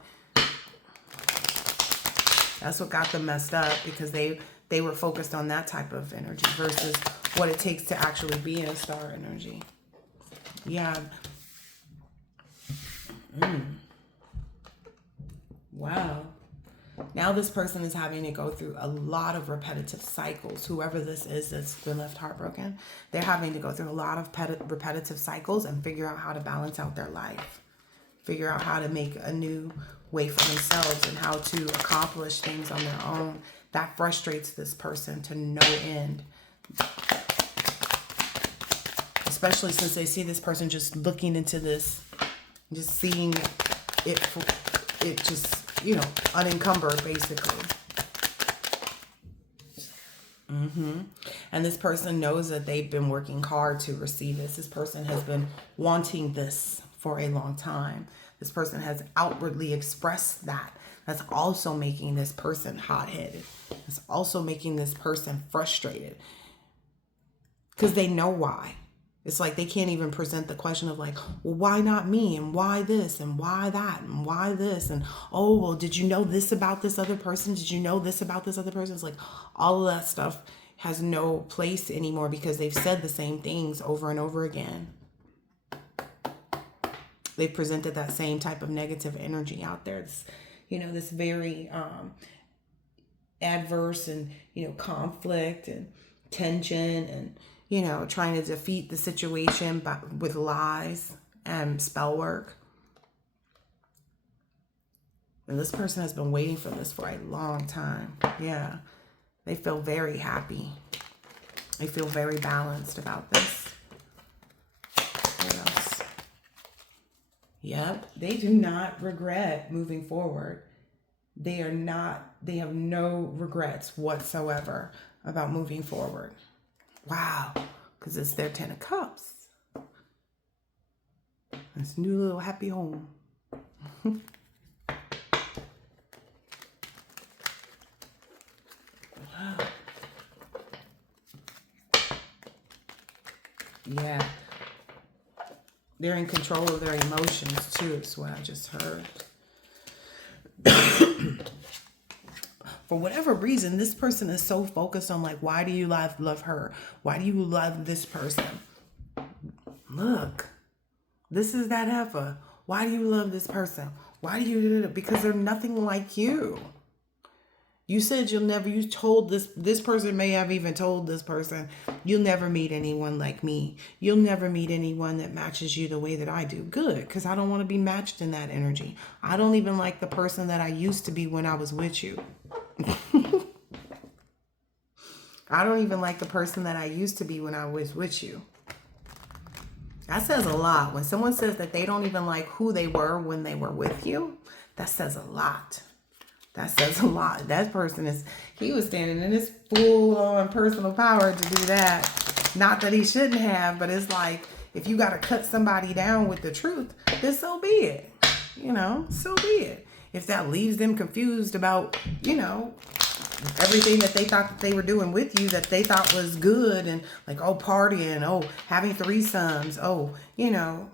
That's what got them messed up, because they were focused on that type of energy versus what it takes to actually be in a star energy. Yeah. Wow. Now this person is having to go through a lot of repetitive cycles. Whoever this is that's been left heartbroken, they're having to go through a lot of repetitive cycles and figure out how to balance out their life. Figure out how to make a new way for themselves and how to accomplish things on their own. That frustrates this person to no end. Especially since they see this person just looking into this, just seeing it just, you know, unencumbered, basically. And this person knows that they've been working hard to receive this. This person has been wanting this for a long time. This person has outwardly expressed that. That's also making this person hot-headed. It's also making this person frustrated. Because they know why. It's like they can't even present the question of like, well, why not me? And why this? And why that? And why this? And, oh, well, did you know this about this other person? Did you know this about this other person? It's like all of that stuff has no place anymore because they've said the same things over and over again. They've presented that same type of negative energy out there. It's, you know, this very adverse and, you know, conflict and tension and, you know, trying to defeat the situation with lies and spell work. And this person has been waiting for this for a long time. Yeah. They feel very happy. They feel very balanced about this. What else? Yep. They do not regret moving forward. They have no regrets whatsoever about moving forward. Wow, because it's their 10 of Cups. This new little happy home. Wow. Yeah. They're in control of their emotions too, is what I just heard. For whatever reason, this person is so focused on like, why do you love her? Why do you love this person? Look, this is that heifer. Why do you love this person? Why do you do it? Because they're nothing like you. You said you told this person may have even told this person, you'll never meet anyone like me. You'll never meet anyone that matches you the way that I do. Good, because I don't want to be matched in that energy. I don't even like the person that I used to be when I was with you. I don't even like the person that I used to be when I was with you. That says a lot. When someone says that they don't even like who they were when they were with you, that says a lot. That says a lot. That person he was standing in his full-on personal power to do that. Not that he shouldn't have, but it's like, if you got to cut somebody down with the truth, then so be it. You know, so be it. If that leaves them confused about, you know, everything that they thought that they were doing with you that they thought was good and like, oh, partying, oh, having threesomes, oh, you know,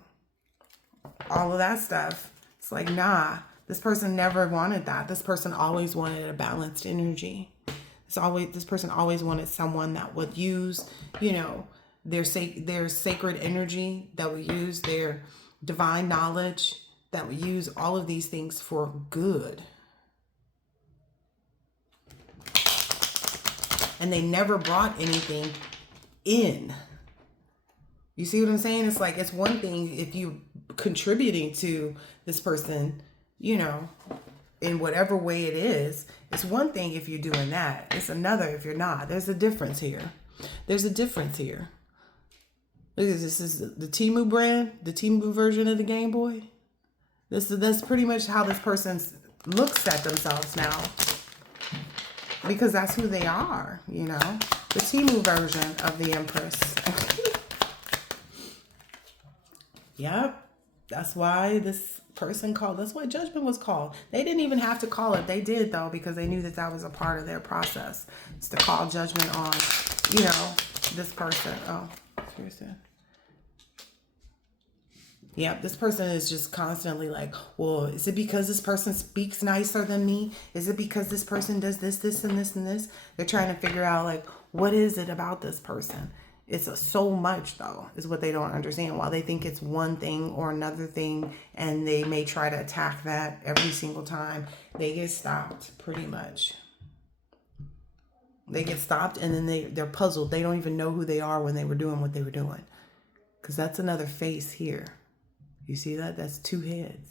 all of that stuff. It's like, nah, this person never wanted that. This person always wanted a balanced energy. This person always wanted someone that would use, you know, their sacred energy, that would use their divine knowledge, that would use all of these things for good. And they never brought anything in. You see what I'm saying? It's like, it's one thing if you contributing to this person, you know, in whatever way it is. It's one thing if you're doing that. It's another if you're not. There's a difference here. There's a difference here. Look at this. This is the Temu brand, the Temu version of the Game Boy. That's pretty much how this person looks at themselves now. Because that's who they are, you know. The Temu version of the Empress. Yep. That's why this person called. That's why Judgment was called. They didn't even have to call it. They did, though, because they knew that that was a part of their process. It's to call judgment on, you know, this person. Oh, seriously. Yep, this person is just constantly like, well, is it because this person speaks nicer than me? Is it because this person does this, this, and this, and this? They're trying to figure out, like, what is it about this person? so much, though, is what they don't understand. While they think it's one thing or another thing, and they may try to attack that every single time, they get stopped pretty much. They get stopped, and then they're puzzled. They don't even know who they are when they were doing what they were doing. Because that's another face here. You see that? That's two heads.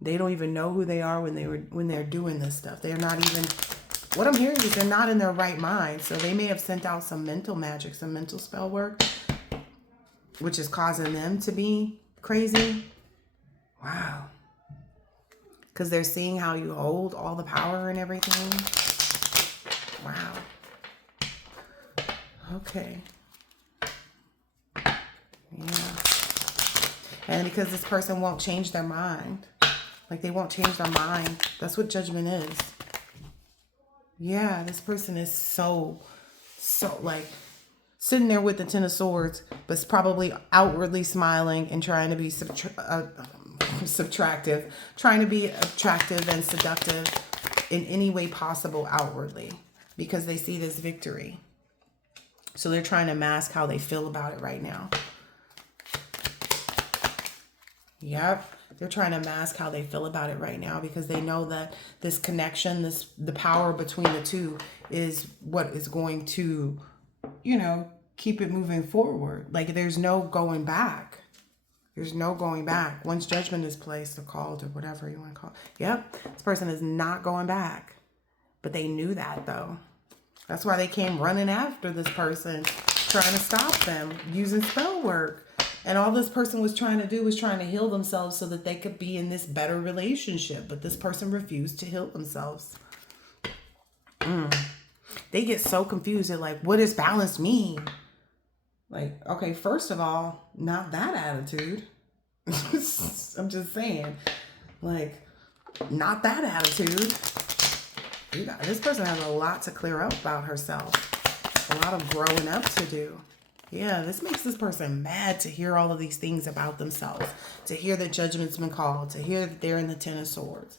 They don't even know who they are when they're doing this stuff. They're not even... What I'm hearing is they're not in their right mind. So they may have sent out some mental magic, some mental spell work, which is causing them to be crazy. Wow. Because they're seeing how you hold all the power and everything. Wow. Okay. Yeah. And because this person won't change their mind. Like, they won't change their mind. That's what judgment is. Yeah, this person is so like sitting there with the Ten of Swords, but it's probably outwardly smiling and trying to be subtractive, trying to be attractive and seductive in any way possible outwardly, because they see this victory. So they're trying to mask how they feel about it right now. Yep. They're trying to mask how they feel about it right now, because they know that this connection, the power between the two is what is going to, keep it moving forward. Like, there's no going back. There's no going back. Once judgment is placed or called or whatever you want to call it. Yep. This person is not going back. But they knew that, though. That's why they came running after this person, trying to stop them, using spell work. And all this person was trying to do was trying to heal themselves so that they could be in this better relationship. But this person refused to heal themselves. They get so confused. They're like, what does balance mean? Like, okay, first of all, not that attitude. I'm just saying. Like, not that attitude. This person has a lot to clear up about herself. A lot of growing up to do. Yeah, this makes this person mad to hear all of these things about themselves. To hear that judgment's been called. To hear that they're in the Ten of Swords.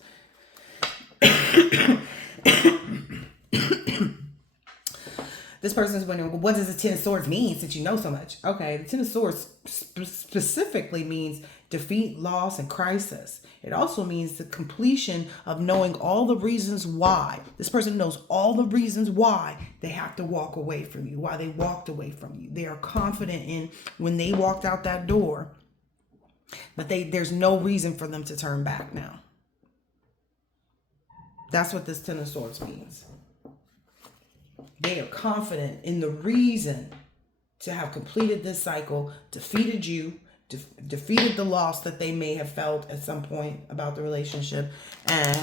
This person's wondering, well, what does the Ten of Swords mean since you know so much? Okay, the Ten of Swords specifically means defeat, loss, and crisis. It also means the completion of knowing all the reasons why. This person knows all the reasons why they have to walk away from you, why they walked away from you. They are confident in when they walked out that door, but there's no reason for them to turn back now. That's what this Ten of Swords means. They are confident in the reason to have completed this cycle, defeated you, defeated the loss that they may have felt at some point about the relationship, and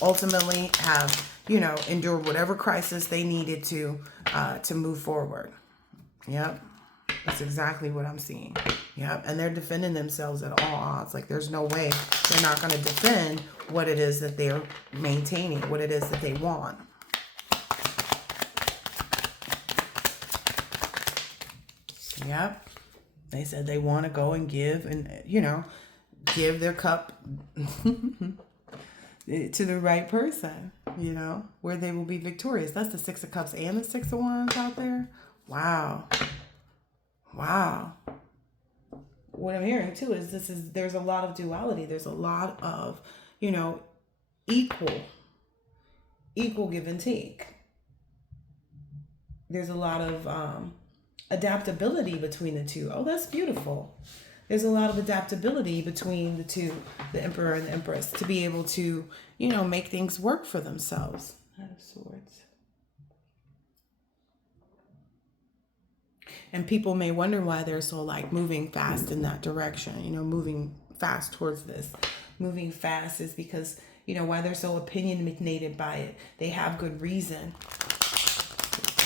ultimately have, endured whatever crisis they needed to move forward. Yep. That's exactly what I'm seeing. Yep. And they're defending themselves at all odds. Like, there's no way they're not going to defend what it is that they're maintaining, what it is that they want. Yep. They said they want to go and give and, give their cup to the right person, where they will be victorious. That's the Six of Cups and the Six of Wands out there. Wow. Wow. What I'm hearing too is there's a lot of duality. There's a lot of, equal give and take. There's a lot of, adaptability between the two. Oh, that's beautiful. There's a lot of adaptability between the two, the Emperor and the Empress, to be able to, make things work for themselves. Knight of Swords. And people may wonder why they're so moving fast in that direction, moving fast towards this. Moving fast is because, why they're so opinionated by it. They have good reason.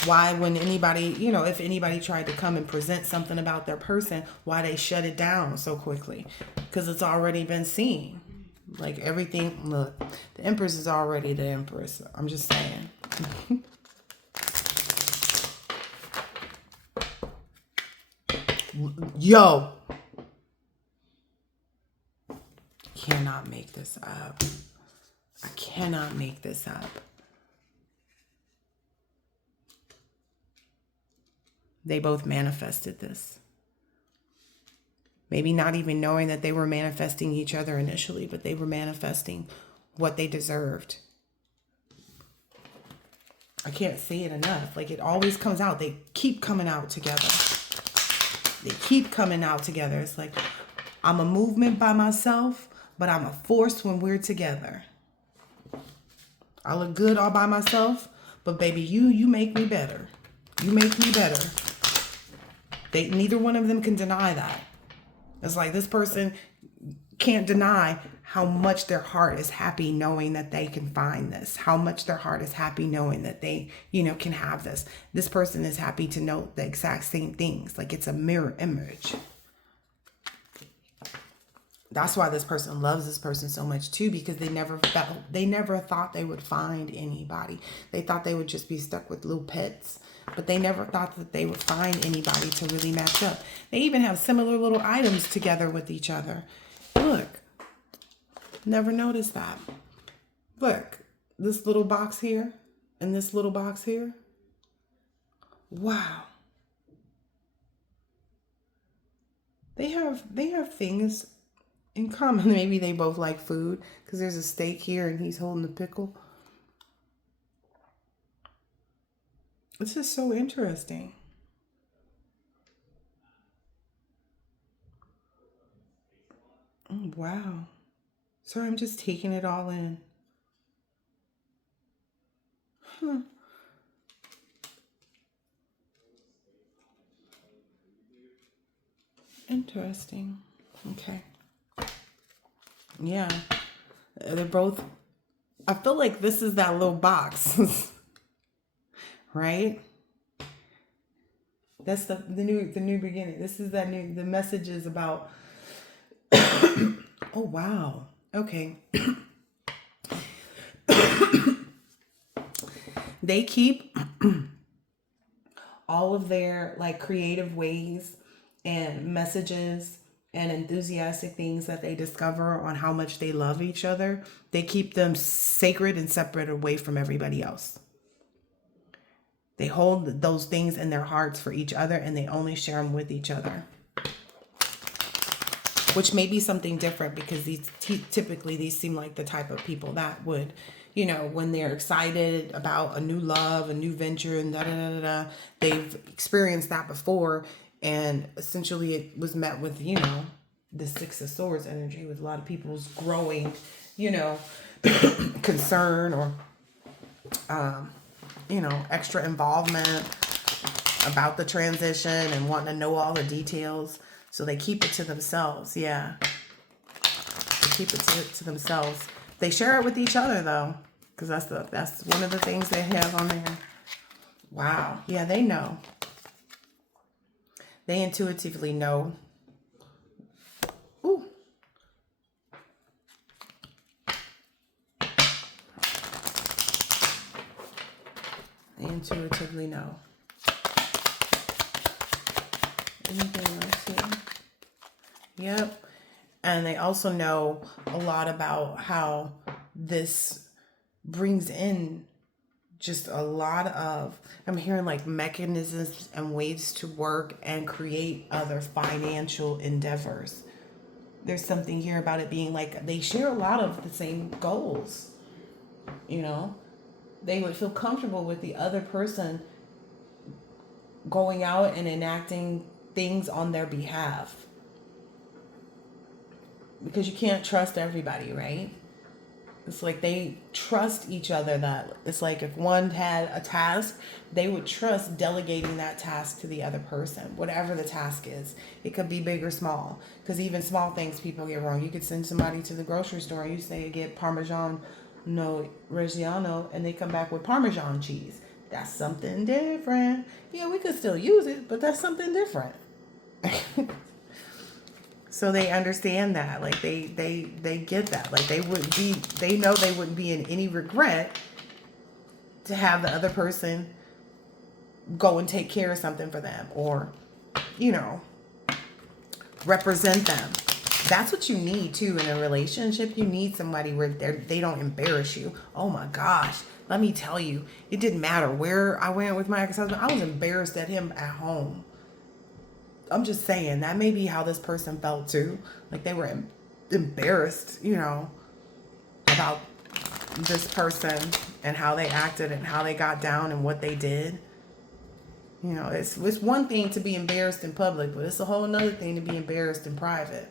Why, when anybody, if anybody tried to come and present something about their person, why they shut it down so quickly? Because it's already been seen. Like, everything, look, the Empress is already the Empress. I'm just saying. Yo. Cannot make this up. I cannot make this up. They both manifested this. Maybe not even knowing that they were manifesting each other initially, but they were manifesting what they deserved. I can't say it enough. Like, it always comes out. They keep coming out together. They keep coming out together. It's like, I'm a movement by myself, but I'm a force when we're together. I look good all by myself, but baby, you make me better. You make me better. Neither one of them can deny that. It's like this person can't deny how much their heart is happy knowing that they can find this. How much their heart is happy knowing that they, can have this. This person is happy to know the exact same things. Like, it's a mirror image. That's why this person loves this person so much too, because they never thought they would find anybody. They thought they would just be stuck with little pets, but they never thought that they would find anybody to really match up. They even have similar little items together with each other. Look, never noticed that. Look, this little box here and this little box here. Wow. They have things in common. Maybe they both like food, because there's a steak here and he's holding the pickle. It's just so interesting. Oh, wow. Sorry, I'm just taking it all in. Huh. Interesting. Okay. Yeah. They're both, I feel like this is that little box. Right? That's the new beginning. This is the messages about oh wow. Okay. They keep all of their like creative ways and messages and enthusiastic things that they discover on how much they love each other. They keep them sacred and separate away from everybody else. They hold those things in their hearts for each other, and they only share them with each other. Which may be something different, because typically these seem like the type of people that would, when they're excited about a new love, a new venture, and they've experienced that before, and essentially it was met with, the Six of Swords energy, with a lot of people's growing, concern or, extra involvement about the transition and wanting to know all the details. So they keep it to themselves. Yeah. They keep it to themselves. They share it with each other though, because that's one of the things they have on there. Wow. Yeah, they know. They intuitively know. Ooh. They intuitively know. Anything else here? Yep. And they also know a lot about how this brings in just a lot of, I'm hearing like mechanisms and ways to work and create other financial endeavors. There's something here about it being like they share a lot of the same goals. They would feel comfortable with the other person going out and enacting things on their behalf. Because you can't trust everybody, right? It's like they trust each other. That it's like if one had a task, they would trust delegating that task to the other person, whatever the task is. It could be big or small, because even small things people get wrong. You could send somebody to the grocery store and you say get Parmesan Reggiano, and they come back with Parmesan cheese. That's something different. Yeah, we could still use it, but that's something different. So they understand that, like they get that, like they know they wouldn't be in any regret to have the other person go and take care of something for them, or represent them That's what you need too in a relationship. You need somebody where they don't embarrass you. Oh my gosh. Let me tell you, it didn't matter where I went with my ex-husband. I was embarrassed at him at home. I'm just saying that may be how this person felt too. Like they were embarrassed, you know, about this person and how they acted and how they got down and what they did. You know, it's one thing to be embarrassed in public, but it's a whole nother thing to be embarrassed in private.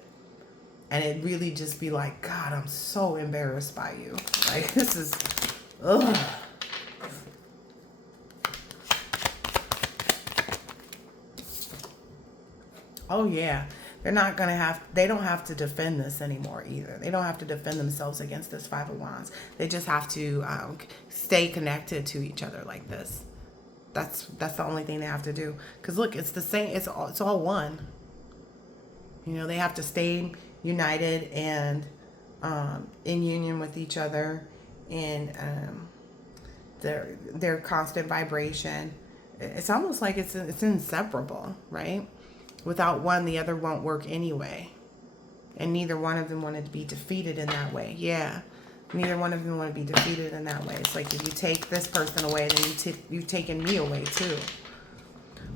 And it really just be like, God, I'm so embarrassed by you. Like, this is, ugh. Oh, yeah. They don't have to defend this anymore either. They don't have to defend themselves against this Five of Wands. They just have to stay connected to each other like this. That's the only thing they have to do. Because look, it's the same. It's all one. You know, they have to stay united and in union with each other, and their constant vibration. It's almost like it's inseparable, right? Without one, the other won't work anyway. And neither one of them wanted to be defeated in that way. Yeah. Neither one of them want to be defeated in that way. It's like if you take this person away, then you've taken me away too.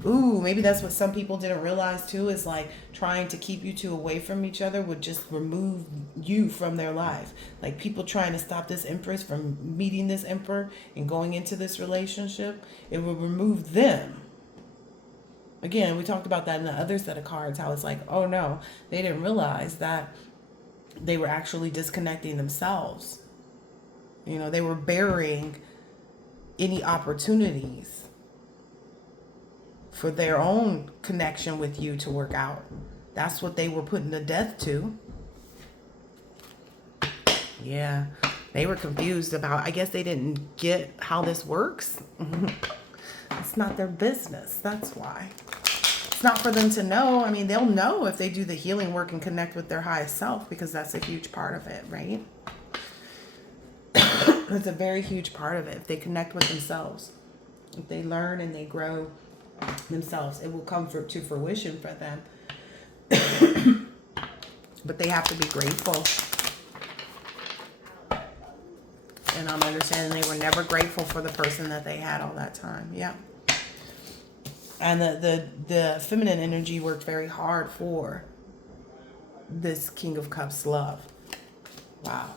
Ooh, maybe that's what some people didn't realize too, is like trying to keep you two away from each other would just remove you from their life. Like people trying to stop this Empress from meeting this Emperor and going into this relationship, it would remove them. Again, we talked about that in the other set of cards, how it's like, oh no, they didn't realize that they were actually disconnecting themselves. You know, they were burying any opportunities for their own connection with you to work out. That's what they were putting to death to. Yeah, they were confused about, I guess they didn't get how this works. It's not their business. That's why. It's not for them to know. I mean, they'll know if they do the healing work and connect with their highest self, because that's a huge part of it, right? It's a very huge part of it. If they connect with themselves, if they learn and they grow themselves, it will come to fruition for them. But they have to be grateful. And I'm understanding they were never grateful for the person that they had all that time. Yeah. And the feminine energy worked very hard for this King of Cups love. Wow.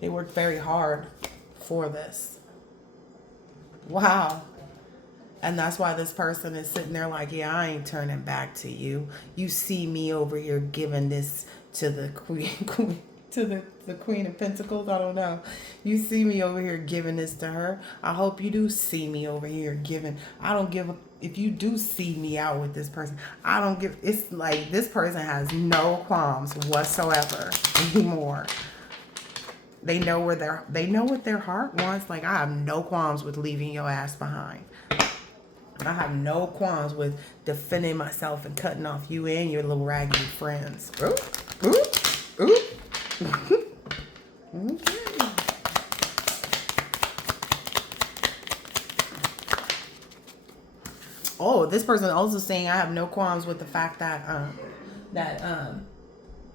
They worked very hard for this. Wow. And that's why this person is sitting there like, yeah, I ain't turning back to you. You see me over here giving this to the queen to the Queen of Pentacles. I don't know. You see me over here giving this to her. I hope you do see me over here giving. I don't give a, if you do see me out with this person, I don't give. It's like this person has no qualms whatsoever anymore. They know what their heart wants. Like, I have no qualms with leaving your ass behind. I have no qualms with defending myself and cutting off you and your little raggedy friends. Ooh, ooh, ooh. Okay. Oh, this person also saying I have no qualms with the fact that I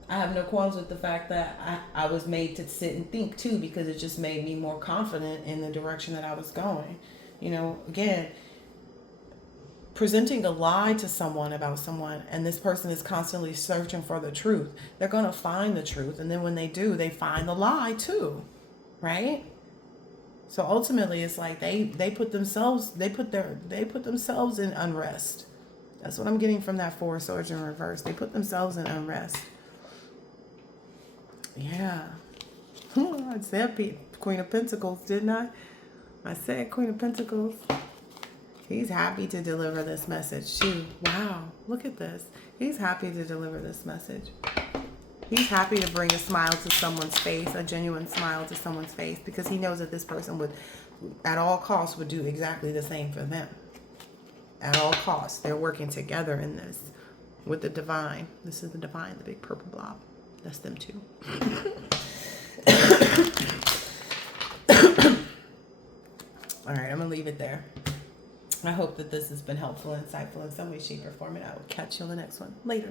have no qualms with the fact that I was made to sit and think too, because it just made me more confident in the direction that I was going. You know, again, presenting a lie to someone about someone, and this person is constantly searching for the truth. They're going to find the truth. And then when they do, they find the lie too. Right? So ultimately it's like they put themselves in unrest. That's what I'm getting from that Four of Swords in reverse. They put themselves in unrest. Yeah. I said Queen of Pentacles, didn't I? I said Queen of Pentacles. He's happy to deliver this message too. Wow, look at this. He's happy to deliver this message. He's happy to bring a smile to someone's face, a genuine smile to someone's face, because he knows that this person would, at all costs, would do exactly the same for them. At all costs. They're working together in this with the divine. This is the divine, the big purple blob. That's them too. All right, I'm going to leave it there. I hope that this has been helpful, insightful in some way, shape, or form, and I will catch you on the next one later.